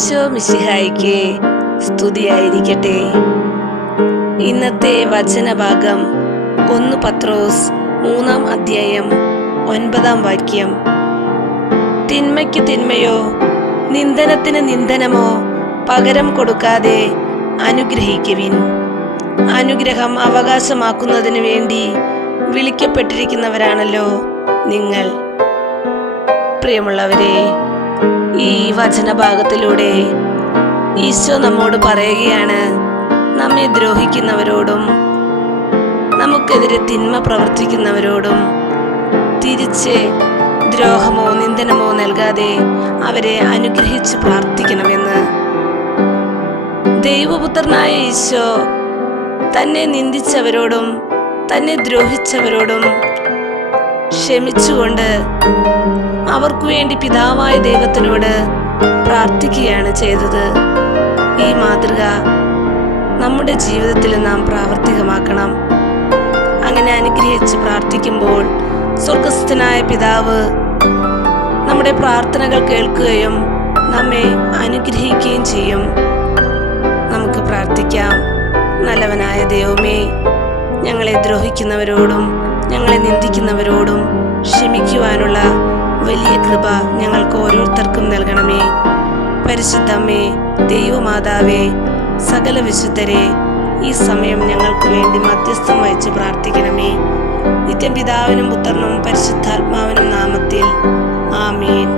ഈശോ മിശിഹായിക്ക് സ്തുതിയായിരിക്കട്ടെ. ഇന്നത്തെ വചനഭാഗം 1 പത്രോസ് 3-ാം അധ്യായം 9-ാം വാക്യം. തിന്മയ്ക്ക് തിന്മയോ നിന്ദനത്തിന് നിന്ദനമോ പകരം കൊടുക്കാതെ അനുഗ്രഹിക്കുവിൻ. അനുഗ്രഹം അവകാശമാക്കുന്നതിന് വേണ്ടി വിളിക്കപ്പെട്ടിരിക്കുന്നവരാണല്ലോ നിങ്ങൾ. പ്രിയമുള്ളവരെ, ഈ വചനഭാഗത്തിലൂടെ ഈശോ നമ്മോട് പറയുകയാണ്, നമ്മെ ദ്രോഹിക്കുന്നവരോടും നമുക്കെതിരെ തിന്മ പ്രവർത്തിക്കുന്നവരോടും തിരിച്ച് ദ്രോഹമോ നിന്ദനമോ നൽകാതെ അവരെ അനുഗ്രഹിച്ച് പ്രാർത്ഥിക്കണമെന്ന്. ദൈവപുത്രനായ ഈശോ തന്നെ നിന്ദിച്ചവരോടും തന്നെ ദ്രോഹിച്ചവരോടും ക്ഷമിച്ചുകൊണ്ട് അവർക്കു വേണ്ടി പിതാവായ ദൈവത്തിനോട് പ്രാർത്ഥിക്കുകയാണ് ചെയ്തത്. ഈ മാതൃക നമ്മുടെ ജീവിതത്തിൽ നാം പ്രാവർത്തികമാക്കണം. അങ്ങനെ അനുഗ്രഹിച്ച് പ്രാർത്ഥിക്കുമ്പോൾ സ്വർഗസ്ഥനായ പിതാവ് നമ്മുടെ പ്രാർത്ഥനകൾ കേൾക്കുകയും നമ്മെ അനുഗ്രഹിക്കുകയും ചെയ്യും. നമുക്ക് പ്രാർത്ഥിക്കാം. നല്ലവനായ ദൈവമേ, ഞങ്ങളെ ദ്രോഹിക്കുന്നവരോടും ഞങ്ങളെ നിന്ദിക്കുന്നവരോടും ക്ഷമിക്കുവാനുള്ള വലിയ കൃപ ഞങ്ങൾക്ക് ഓരോരുത്തർക്കും നൽകണമേ. പരിശുദ്ധമ്മേ, ദൈവമാതാവേ, സകല വിശുദ്ധരെ, ഈ സമയം ഞങ്ങൾക്ക് വേണ്ടി മധ്യസ്ഥം വഹിച്ച് പ്രാർത്ഥിക്കണമേ. നിത്യം പിതാവിനും പുത്രനും പരിശുദ്ധാത്മാവിനും നാമത്തിൽ ആമേൻ.